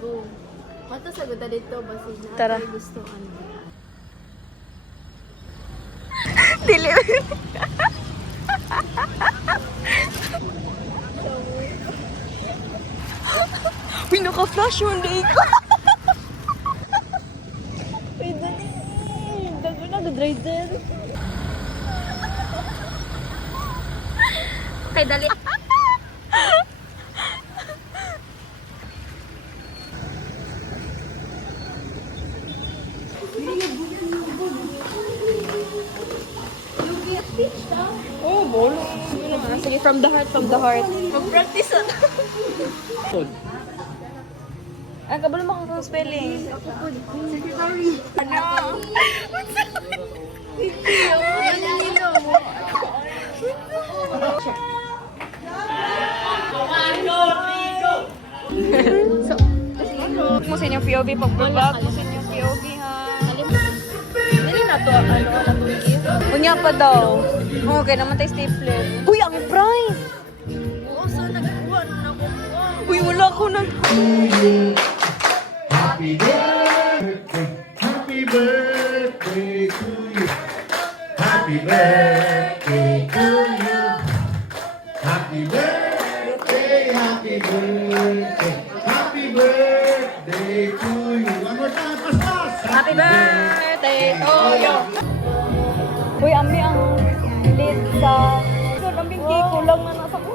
Go. Mato sagutan dito basi na. Tara. Gusto ano. Dili. Uy, naka-flash yung day ko. Uy, dali. Dago na, good-ride din. Okay, dali. Oh, bolo. Sige, from the heart, from the heart. Mag-practice ah. Ang kabalo mo kung spelling. Secretary. Ano? So, mo sa inyong POV pag-vlog mo sa inyong POV ha. Dili na to, ano, natuloy. Unya pa daw. Okay naman tayo stapler. Uy, ang price! Oo, so nagkuha na ako. Uy, wala ko nag... Happy birthday, happy birthday to you. Happy birthday to you. Happy birthday, happy birthday, happy birthday to you. One more time, pastas. Happy birthday to you! Uy, ami ang lit sa... So, aming cake ko lang na nasa ko.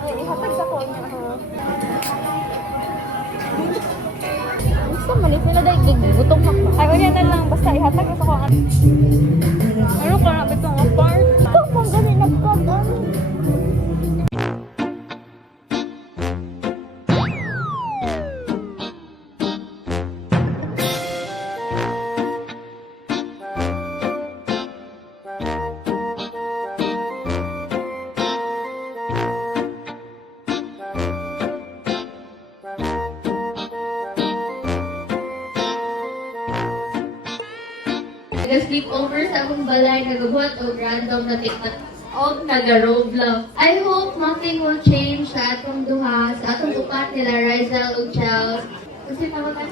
Ay, ihatag sa ko niya. Gusto man ito na dahil gigutong na ba? Ay, unya na lang. Basta ihatag na sa ko. Ano ka na bitong apart? Ito pang gani nagkagan. Nag-sleepover sa akong balay, nagabuhat o random na tiktak o nag-roblox. I hope nothing will change sa atong duha, sa atong upat nila Rizal ug Chels. Kasi naman ka.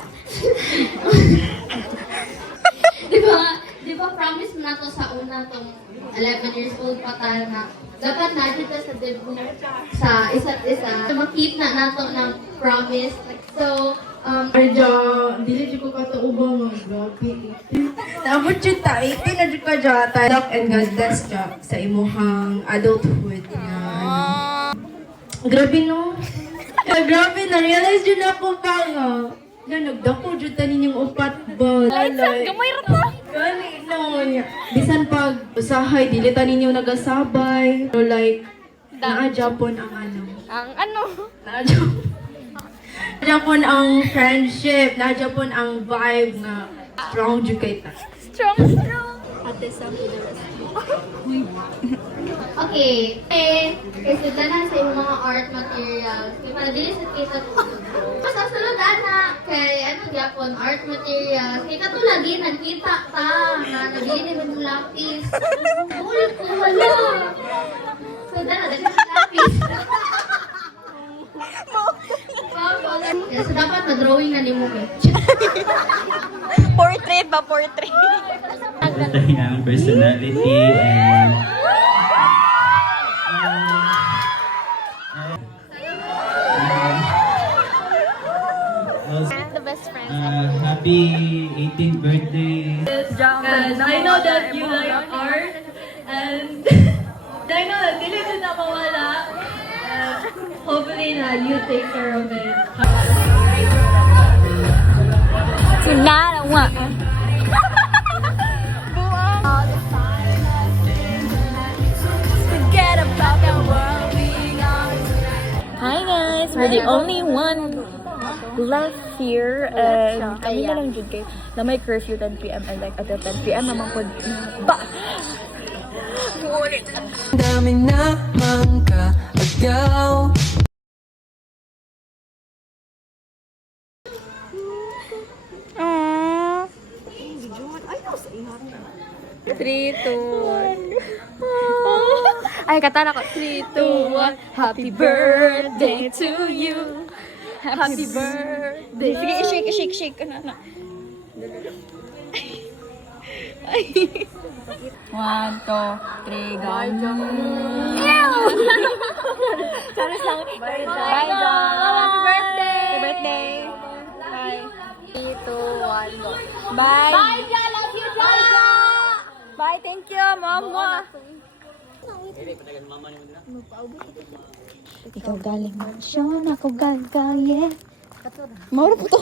Di ba promise mo na to sa una tong 11 years old pa tayo na dapat na dito sa debut sa isa't isa. Makip na nato ng promise. So, Arja, dili jud ko katuubang nga grabe. Naabot jud ta, 18 na jud ka jata. Luck and God bless ka sa imuhang adulthood nga. Grabe no. Grabe na realize jud ako ka nga. Na nagdako jud ta ninyong upat ba. Lights, gamay ra ta. Gani no. Bisan pag usahay dili ta ninyo nagasabay. No like naa Japon ang ano. Ang ano? Naa Japon ang friendship, na Japon ang vibe nga strong jud kay ta. Strong. Ate Sam to the rescue. okay. Kasi danan sa imong mga art materials. Kaya para dili sa kita ko. Sa sulod ana kay ano gyapon art materials. Kay kato lagi nagkita ta nga nabili mo ng lapis. Ulit ko wala. So danan lapis. Yeah, so dapat na-drawing na ni mo eh. Portrait ba? Portrait? Ang personality and The best friends. happy 18th birthday. And I know that you like art, and I know that dili din na mawala. Hopefully na you take care of it. Sinarawa. Hi guys, we're the only one left here and kami na lang jud kay na may curfew 10 p.m. and like until 10 p.m. naman po ba dami naman ka-agaw. Aww. 3, 2, 1. Ay, katana ko. 3, 2, 1. Happy birthday to you. Happy birthday. Sige, i-shake ka na. Ay. 1, 2, 3, go. Charis lang. Bye, John. Happy birthday. Happy birthday. Bye. 3, 2, 1, go. Bye. Bye, Ja! Love you, Ja! Bye, thank you, mama. Ikaw galing man siya, ako gagaye. Mauro po to.